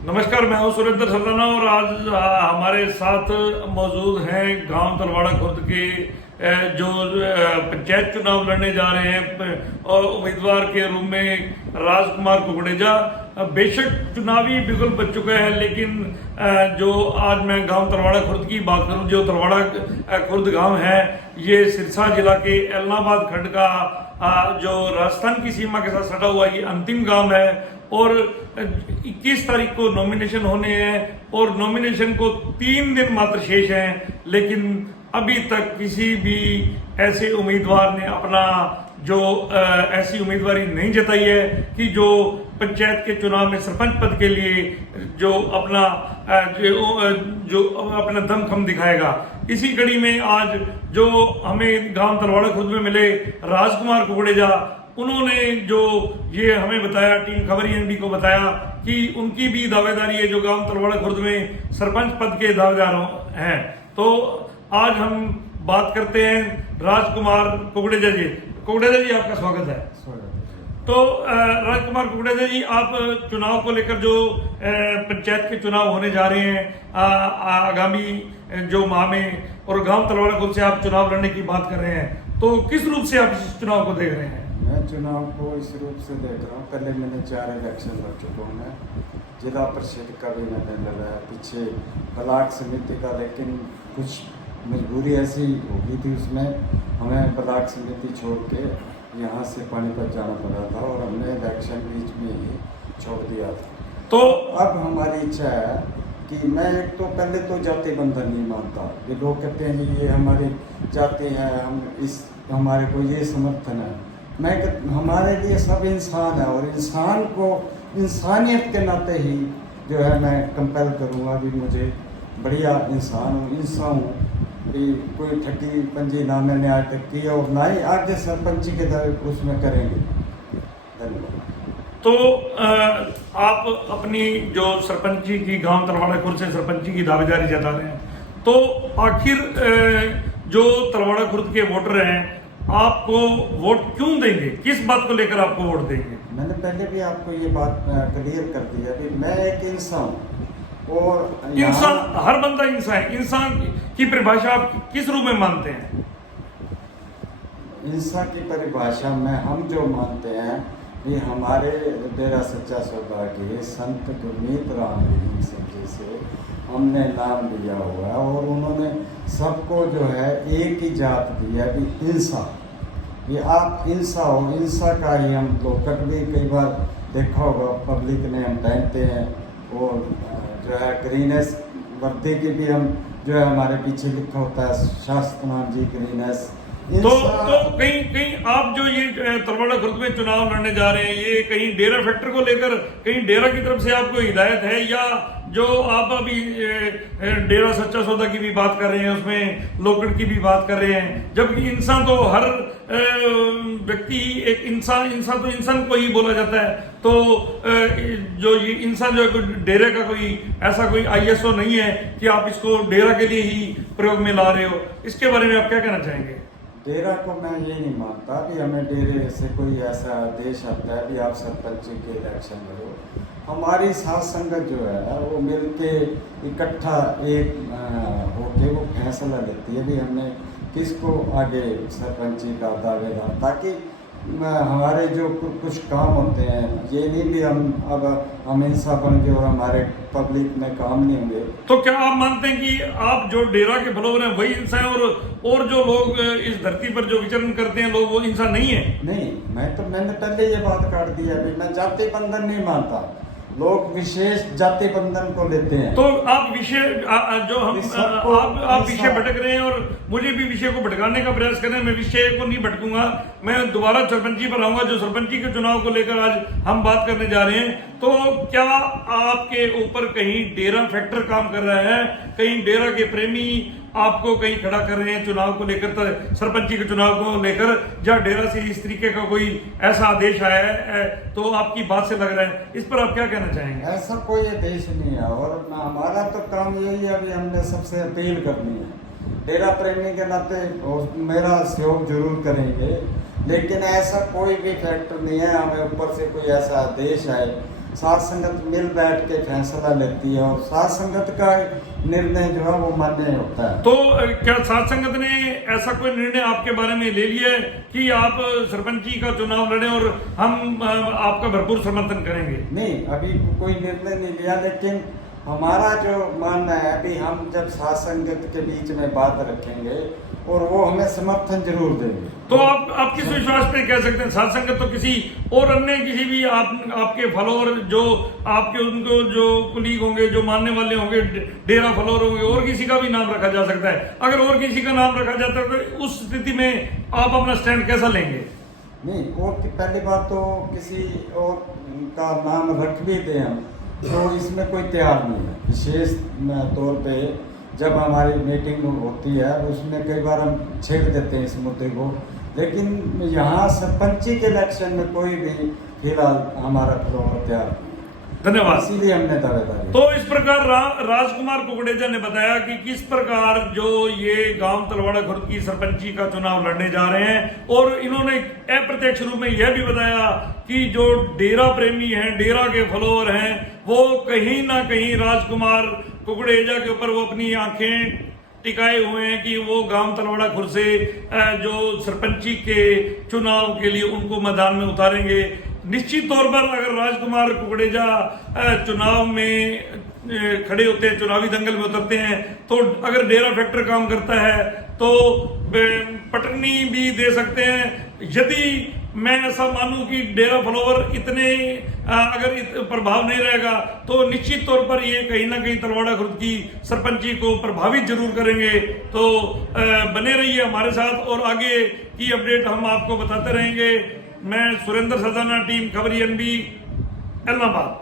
नमस्कार, मैं हूं सुरेंद्र सरदाना और आज हमारे साथ मौजूद हैं गांव तलवाड़ा खुर्द के जो पंचायत चुनाव लड़ने जा रहे हैं और उम्मीदवार के रूप में राजकुमार कुकड़ेजा। बेशक चुनावी बिगुल बच चुका है, लेकिन जो आज मैं गांव तलवाड़ा खुर्द की बात करूं, जो तलवाड़ा खुर्द गांव है ये सिरसा जिला के एलनाबाद खंड का जो राजस्थान की सीमा के साथ सटा हुआ ये अंतिम गांव है और 21 तारीख को नॉमिनेशन होने हैं और नॉमिनेशन को 3 दिन मात्र शेष हैं, लेकिन अभी तक किसी भी ऐसे उम्मीदवार ने अपना जो ऐसी उम्मीदवारी नहीं जताई है कि जो पंचायत के चुनाव में सरपंच पद के लिए जो अपना अपना दमखम दिखाएगा। इसी कड़ी में आज जो हमें गांव तलवाड़ा खुर्द में मिले राजकुमार कुकड़ेजा, उन्होंने जो ये हमें बताया, टीम खबरी एनडी को बताया कि उनकी भी दावेदारी है जो गांव तलवाड़ा खुर्द में सरपंच पद के दावेदार हैं। तो आज हम बात करते हैं राजकुमार कुकड़ेजा जी। कुकड़ेजा जी, आपका स्वागत है। तो राजकुमार कुकड़ेजा जी, आप चुनाव को लेकर जो पंचायत के चुनाव होने जा रहे हैं आगामी जो माह में, और गांव तलवाड़ा खुर्द से आप चुनाव लड़ने की बात कर रहे हैं, तो किस रूप से आप इस चुनाव को देख रहे हैं? मैं चुनाव को इस रूप से देख रहा हूँ, पहले मैंने 4 इलेक्शन लड़ चुका हूँ। मैं जिला परिषद का भी मैंने लड़ा है, पीछे ब्लॉक समिति का, लेकिन कुछ मजबूरी ऐसी हो गई थी उसमें हमें ब्लॉक समिति छोड़ के यहाँ से पानीपत जाना पड़ा था और हमने इलेक्शन बीच में ही छोड़ दिया था। तो अब हमारी इच्छा है कि मैं एक तो पहले तो जाति बंधन नहीं मानता। ये लोग कहते हैं जी ये हमारी जाति है, हम इस हमारे को ये समर्थन है। हमारे लिए सब इंसान है और इंसान को इंसानियत के नाते ही जो है मैं कंपेल करूँगा कि मुझे बढ़िया इंसान हूँ कि कोई ठगी पंजी ना मैंने आज तक की और ना ही आगे सरपंची के दावे उसमें करेंगे। धन्यवाद। तो आप अपनी जो सरपंची की गांव तलवाड़ा खुर्द से सरपंची की दावेदारी जता रहे हैं, तो आखिर जो तलवाड़ा खुर्द के वोटर हैं आपको वोट क्यों देंगे? किस बात को लेकर आपको वोट देंगे? मैंने पहले भी आपको ये बात क्लियर कर दी है कि मैं एक इंसान हूँ और इंसान, हर बंदा इंसान है। इंसान की परिभाषा आप किस रूप में मानते हैं? इंसान की परिभाषा में हम जो मानते हैं कि हमारे डेरा सच्चा सौभाग्य संत गुरमीत राम जी से हमने नाम लिया हुआ है और उन्होंने सबको जो है एक ही जात दी है कि इंसान, ये आप इंसान हो। इंसान का ही हम लोकट भी कई बार देखा होगा पब्लिक ने हम पहनते हैं और जो है ग्रीनेस वर्दी की भी हम जो है हमारे पीछे लिखा होता है शास्त्रनाम जी ग्रीनेस। तो कहीं आप जो ये तलवाड़ा खुर्द में चुनाव लड़ने जा रहे हैं, ये कहीं डेरा फैक्टर को लेकर कहीं डेरा की तरफ से आपको हिदायत है, या जो आप अभी डेरा सच्चा सौदा की भी बात कर रहे हैं, उसमें लोकड़ की भी बात कर रहे हैं, जबकि इंसान तो हर व्यक्ति एक इंसान तो इंसान को ही बोला जाता है। तो जो ये इंसान जो है डेरे का कोई ऐसा कोई ISO नहीं है कि आप इसको डेरा के लिए ही प्रयोग में ला रहे हो। इसके बारे में आप क्या कहना चाहेंगे? डेरा को मैं ये नहीं मानता कि हमें डेरे से कोई ऐसा आदेश आता है कि आप सरपंच के इलेक्शन लड़ो। हमारी साथ संगत जो है वो मिलके इकट्ठा एक होके वो फैसला लेती है कि हमने किसको आगे सरपंची का दावेदार, ताकि हमारे जो कुछ काम होते हैं ये नहीं भी हम इंसान बन गए और हमारे पब्लिक में काम नहीं होंगे। तो क्या आप मानते हैं कि आप जो डेरा के फॉलोवर हैं वही इंसान है और जो लोग इस धरती पर जो विचरण करते हैं लोग वो इंसान नहीं है? नहीं, मैंने पहले ये बात काट दी है, मैं जाति बंधन नहीं मानता। लोग विशेष जाति बंधन को लेते हैं। तो आप विषय जो हम आप विषय भटक रहे हैं और मुझे भी विषय को भटकाने का प्रयास कर रहे हैं। मैं विषय को नहीं भटकूंगा, मैं दोबारा सरपंची पर आऊंगा। जो सरपंची के चुनाव को लेकर आज हम बात करने जा रहे हैं, तो क्या आपके ऊपर कहीं डेरा फैक्टर काम कर रहा है, कहीं डेरा के प्रेमी आपको कहीं खड़ा कर रहे हैं चुनाव को लेकर, सरपंची के चुनाव को लेकर, जहाँ डेरा से इस तरीके का कोई ऐसा आदेश आया है? तो आपकी बात से लग रहा है, इस पर आप क्या कहना चाहेंगे? ऐसा कोई आदेश नहीं है और हमारा तो काम यही है, अभी हमने सबसे अपील करनी है। डेरा प्रेमी के नाते मेरा सहयोग जरूर करेंगे, लेकिन ऐसा कोई भी फैक्टर नहीं है हमें ऊपर से कोई ऐसा आदेश आए साध संगत मिल बैठ के फैसला लेती है और साध संगत का निर्णय जो है वो मान्य होता है। तो क्या साध संगत ने ऐसा कोई निर्णय आपके बारे में ले लिया है कि आप सरपंची का चुनाव लड़ें और हम आपका भरपूर समर्थन करेंगे? नहीं, अभी कोई निर्णय नहीं लिया, लेकिन हमारा जो मानना है अभी हम जब साध संगत के बीच में बात रखेंगे और वो हमें समर्थन जरूर देंगे। तो आप किस विश्वास पे कह सकते हैं? साध संगत तो किसी और अन्य किसी भी आपके फॉलोअर जो आपके उनको जो कुलीग होंगे, जो मानने वाले होंगे, डेरा फॉलोअर होंगे, और किसी का भी नाम रखा जा सकता है। अगर और किसी का नाम रखा जाता है तो उस स्थिति में आप अपना स्टैंड कैसा लेंगे? नहीं, और पहली बात तो किसी और का नाम रख भी दें हम तो इसमें कोई तैयार नहीं है। विशेष तौर पे जब हमारी मीटिंग होती है उसमें कई बार हम छेड़ देते हैं इस मुद्दे को, लेकिन यहाँ सरपंची के इलेक्शन में कोई भी फिलहाल हमारा फ्लोर तैयार नहीं है। धन्यवाद। इसीलिए हमने दावेदारी। तो इस प्रकार राजकुमार कुकड़ेजा ने बताया कि किस प्रकार जो ये गांव तलवाड़ा खुर्द की सरपंची का चुनाव लड़ने जा रहे हैं, और इन्होंने अप्रत्यक्ष रूप में यह भी बताया कि जो डेरा प्रेमी हैं, डेरा के फॉलोअर हैं, वो कहीं ना कहीं राजकुमार कुकड़ेजा के ऊपर वो अपनी आंखें टिकाए हुए हैं कि वो गांव तलवाड़ा खुर्द से जो सरपंची के चुनाव के लिए उनको मैदान में उतारेंगे। निश्चित तौर पर अगर राजकुमार कुकड़ेजा चुनाव में खड़े होते हैं, चुनावी दंगल में उतरते हैं, तो अगर डेरा फैक्टर काम करता है तो पटनी भी दे सकते हैं। यदि मैं ऐसा मानूं कि डेरा फॉलोवर इतने अगर प्रभाव नहीं रहेगा तो निश्चित तौर पर ये कहीं ना कहीं तलवाड़ा खुर्द की सरपंची को प्रभावित जरूर करेंगे। तो बने रहिए हमारे साथ और आगे की अपडेट हम आपको बताते रहेंगे। मैं सुरेंद्र सरदाना, टीम खबरी NB, इलाहाबाद।